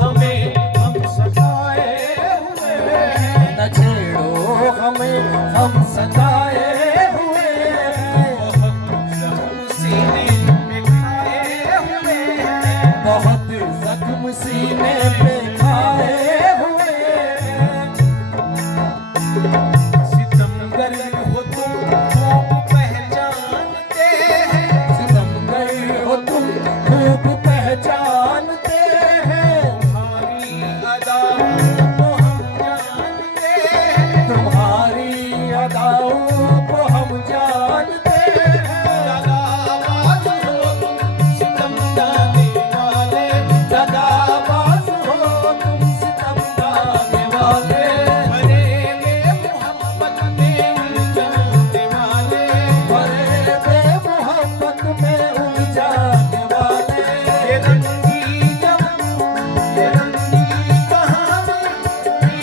हमें हम सताए हुए, न छेड़ो हमें हम सताए हुए, सीने में खाए हुए, बहुत जख्म सीने पे खाए हुए। सितमगर हो तुम खूब पहचानते हैं, सितमगर हो तुम खूब पहचानते हैं, तुम्हारी अदाओं को हम जानते हैं, तुम्हारी अदाओं को हम जानते हैं। दगाबाज हो तुम सितम डालने वाले, दगाबाज हो तुम सितम डालने वाले, भरे में मोहब्बत में उलझाने वाले, भरे बेमोहब्बत में उलझाने वाले। ये रंगी कहानी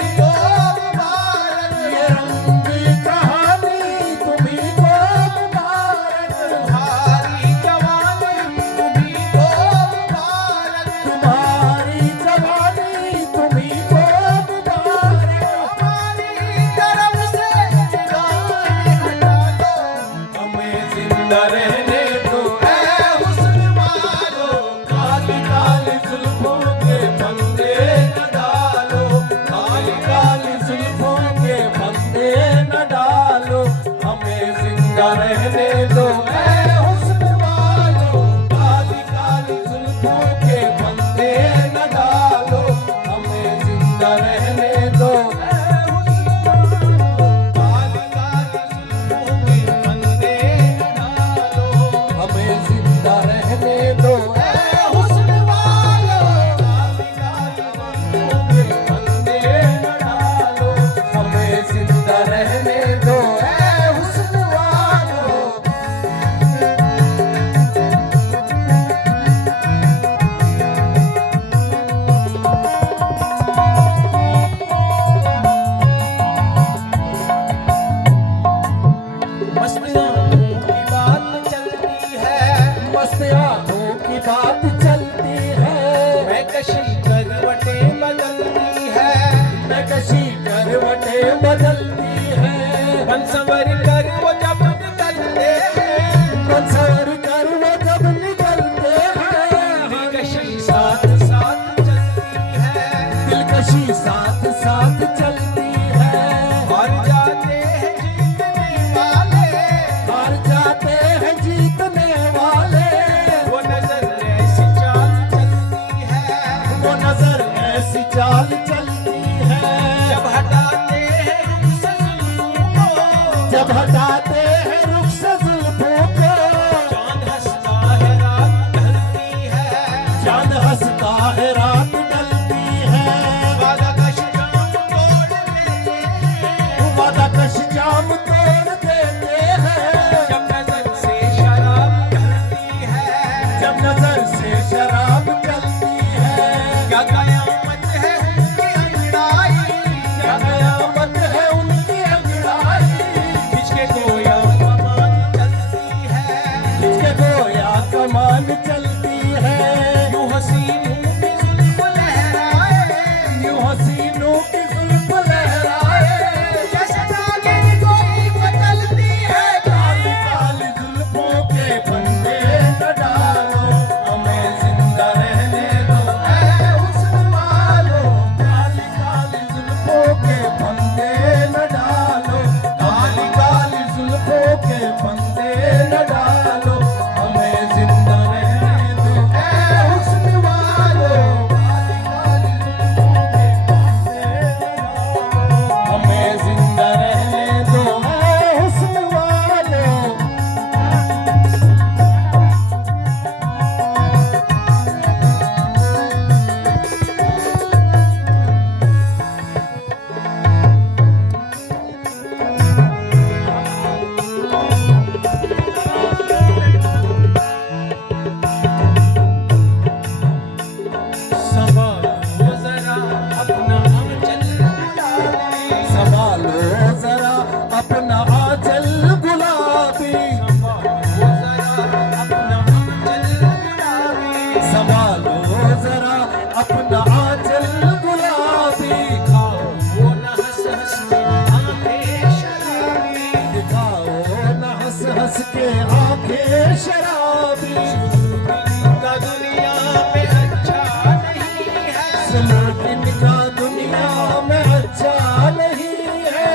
तो मुबारक, ये रंगी कहानी तुम्हीं को मुबारक, तुम्हारी जवानी तुम्हीं को मुबारक, तुम्हारी जवानी तुम्हीं को मुबारक। हमारी तरफ से निगाहें हटा दो, हमें जिंदा रहने दो ऐ हुस्न वालो, काली काली जुल्फों के फंदे न डालो, काली काली जुल्फों के फंदे न डालो, हमें जिंदा रहने दो ऐ हुस्न वालो, काली काली जुल्फों के फंदे न डालो, हमें जिंदा रहने दो ऐ हुस्न वालो, काली काली जुल्फों के फंदे डालो, हमें जिंदा रहने दो ऐ हुस्न वालो, काली काली जुल्फों के फंदे न डालो, हमें जिंदा रहने दो ऐ हुस्न वालो। मस्त आंखों की बात चलती है, मस्त आंखों की बात चलती है, मैं कशी करवटें बदलती है, मैं कशी करवटें बदलती है, बन संवर कर वो जब निकलते हैं, बंसर कर वो जब निकलते हैं, दिलकशी साथ साथ चलती है, दिलकशी साथ साथ चलती है, हार जाते हैं जीतने वाले, हार जाते हैं जीतने वाले, वो नजर ऐसी चाल चलती है, वो नजर ऐसी चाल चलती है, जब हटाते हैं रुख से जुल्फों को, जब हटाते हैं रुख से जुल्फों को, चांद हंसता है रात ढलती है, चांद हंसता है रात ढलती है, वादा कश जाम तोड़ देते हैं, वादा कश जाम तोड़ देते हैं, जब नजर से शराब ढलती है, जब नजर से शराब चलती है, क्या कयामत है उनकी अंगड़ाई, क्या कयामत है उनकी अंगड़ाई, खिंच के गोया कमान चलती है, जिसके गोया कमान चलती है, यूं हसीनों की जुल्फ लहराए, यूं हसीनों की जुल्फ लहराए, जैसे नागिन कोई शराबी का दुनिया में अच्छा नहीं है स्लोगन का दुनिया में अच्छा नहीं है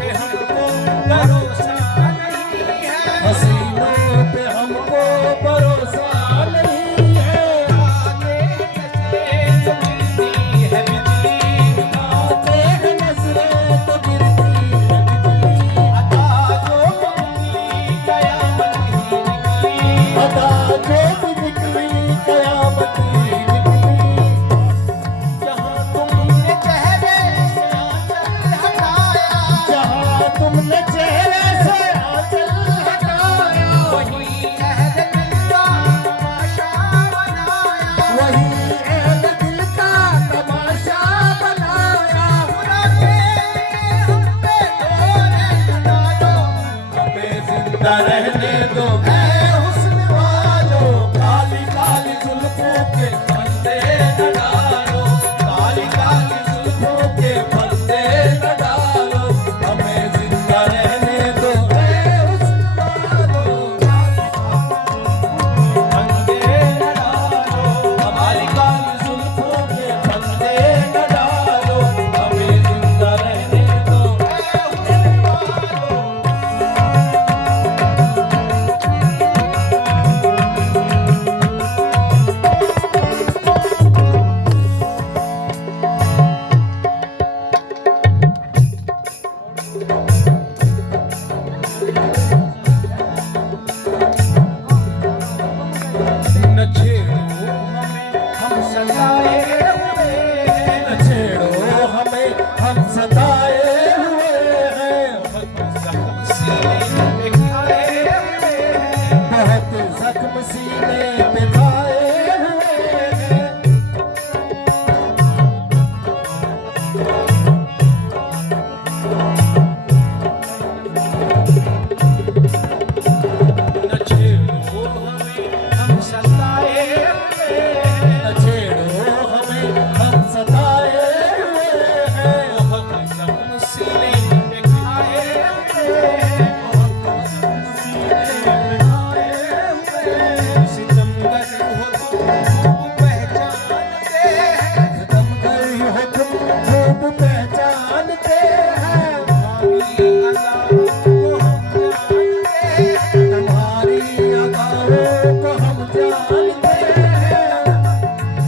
पे हमको भरोसा नहीं है हसीनों पे हमको भरोसा नहीं है आगे नजरें तो गिरती है बिजली आते हैं नजरें तो गिरती है बिजली अदा जो निकली कयामत ही निकली अदा जो भी निकली कयामत ही निकली जहाँ तुमने चेहरे से आंचल हटाया जहाँ तुमने चेहरे से आंचल हटाया वही अहद दिल का तमाशा बनाया वही अहद दिल का तमाशा बनाया बुरा के हम पे तोरे लगा दो हमें जिंदा रहने दो ऐ हुस्न वालो काली काली जुल्फों के फंदे न डालो काली काली जुल्फों के फंदे न डालो हमें जिंदा रहने दो ऐ हुस्न वालो फंदे न डालो हमारी काली जुल्फों के फंदे न डालो हमें जिंदा रहने दो न छेड़ो हम सताए हुए हैं न छेड़ो हमें हम सताए हुए हैं सीने में खाए हुए हैं बहुत जख्म सीने पे खाए हुए हैं न छेड़ो हमें हम सताए हुए हैं न छेड़ो हमें हम सताए हुए हैं बहुत जख्म सीने में खाए हुए हैं सितमगर हो तुम खूब पहचानते हैं सितमगर हो तुम खूब पहचानते हैं हमारी अदाओं को हम जानते हैं तुम्हारी अदाओं को हम जानते हैं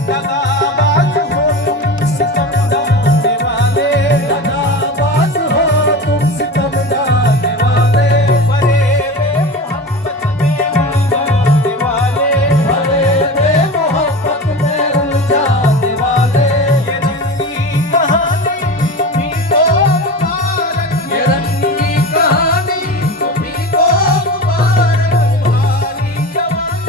दगाबाज हो तुम सितम डालने वाले दगाबाज हो तुम सितम डालने वाले फरेबे मोहब्बत में उलझाने वाले फरेबे मोहब्बत में उलझाने वाले ये जिंदगी कहानी तुम्हीं को मुबारक ये रंगी कहानी तुम्हीं को मुबारक तुम्हारी जवानी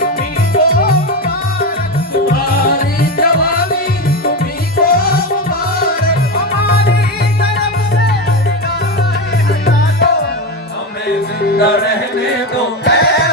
तुम्हीं को मुबारक तुम्हारी जवानी तुम्हीं को मुबारक हमारी तरफ से निगाहें हटा दो हमें जिंदा रहने दो ऐ